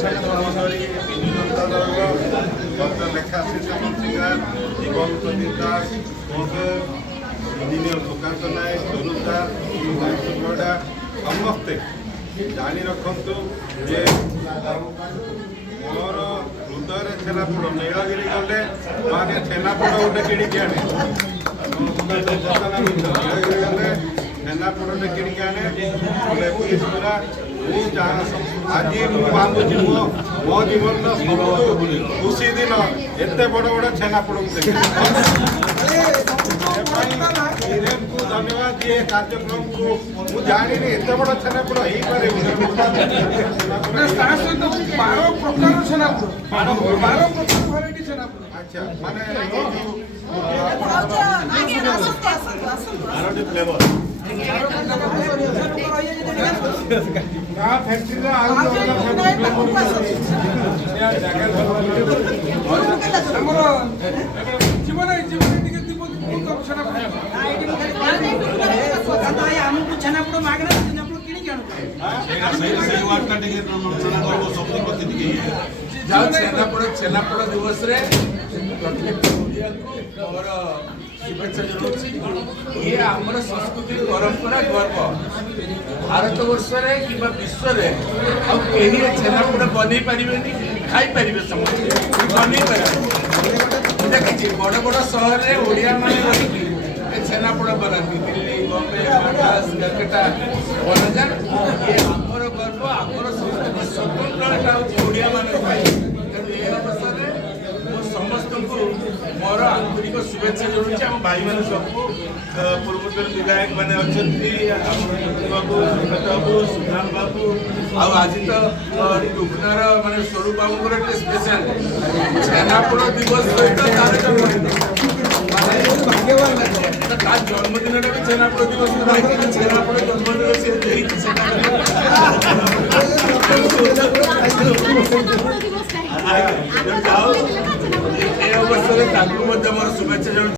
ସୁନ୍ଦରୀ ବିଜୁ ଜନତା ଦଳର ଡକ୍ଟର ଲେଖାଶ୍ରୀ ସାମନ୍ତରାୟ, ଜୀବନ ପ୍ରଦୀପ ଦାସ, ଇଞ୍ଜିନିୟର ସୁକାନ୍ତ ନାୟକ, ସୁରୁଜ ଦାସ, ସୁଗଡ଼ା ସମସ୍ତେ ଜାଣି ରଖନ୍ତୁ ଯେ ମୋର ହୃଦୟରେ ଛେନାପୋଡ଼ ନୀଳଗିରି ଗଲେ ମାନେ ଛେନାପୋଡ଼ ଗୋଟେ କିଣିକି ଆଣେ। ନୀଳଗିରି ଗଲେ ଛେନାପୋଡ଼ଟେ କିଣିକି ଆଣେ ପୁରା। ମୁଁ ଆଜି ମୁଁ ଭାବୁଛି ମୋ ଜୀବନର ସବୁଠୁ ଖୁସି ଦିନ ଏତେ ବଡ଼ ବଡ଼ ଛେନାପୋଡ଼କୁ ଦେଖି। ଧନ୍ୟବାଦ। ଏ କାର୍ଯ୍ୟକ୍ରମକୁ ମୁଁ ଜାଣିନି ଏତେ ବଡ଼ ଛେନାପୋଡ଼ ହେଇପାରେ। ଆଚ୍ଛା ମାନେ ଫ୍ଲେଭର छेनापोड़ दिवस शुभेच्छा जनाऊँगी। ये आमर संस्कृति परंपरा गर्व भारत वर्ष कि विश्व में छेनापोड़ बन पारे खाई पारे समस्त बन पारे देखी बड़ बड़ सहर में ओडिया मान रही छेनापोड़ बनाती दिल्ली बॉम्बे मद्रास कलकत्ता बनाजार। ये आमर गर्व आमर संस्कृति स्वतंत्रता हूँ ओडिया मान अवसर समस्त को मोर आंतरिक शुभेच्छा जनाऊँगी। आम भाई मैंने सब पूर्वतन विधायक मैंने अच्छा बाबू बाबू सुधाम बाबू आज तो टुकनार मानने स्वरूप बाबू स्पेशल छेनापोड़ दिवस सहित तार जन्मदिन भी छेनापोड़ दिवस छेनापोड़ जन्मदिन से अवसर मोर शुभेच्छा जनाऊँ।